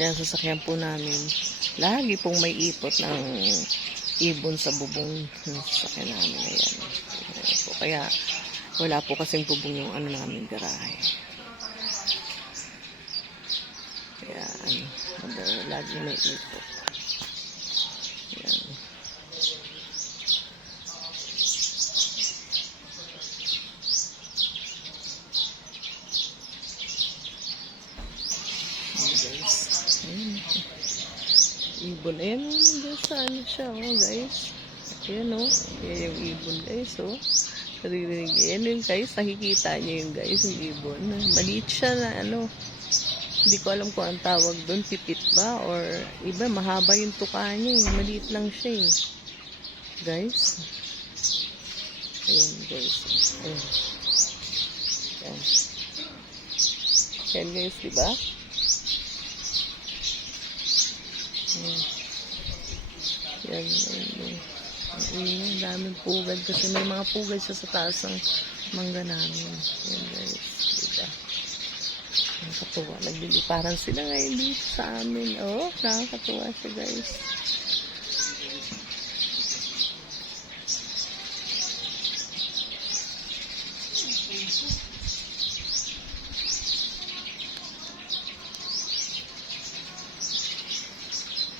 Yan, sasakyan po namin. Lagi pong may ipot ng ibon sa bubong ng sasakyan namin. Ayan. Ayan po. Kaya wala po kasing bubong yung ano namin garahe. Kaya lagi may ipot. Ayan. Ibon. Ayan o, saan siya guys. Ayan o. Ayan yung ibon guys o. Naririnig. Ayan yung guys. Nakikita nyo yung guys, yung ibon. Maliit siya na ano. Hindi ko alam kung ang tawag doon. Pipit ba? Or iba, mahaba yung tuka niya eh. Maliit lang siya eh. Guys. Ayan guys. Ayan. Ayan. Ayan guys, diba? Ayan. Yan, ang daming pugad kasi may mga pugad siya sa taas ng mangga namin. Yan guys, diba? Nakakatuwa, nagliliparan sila ngayon dito sa amin. Oh, nakakatuwa siya guys.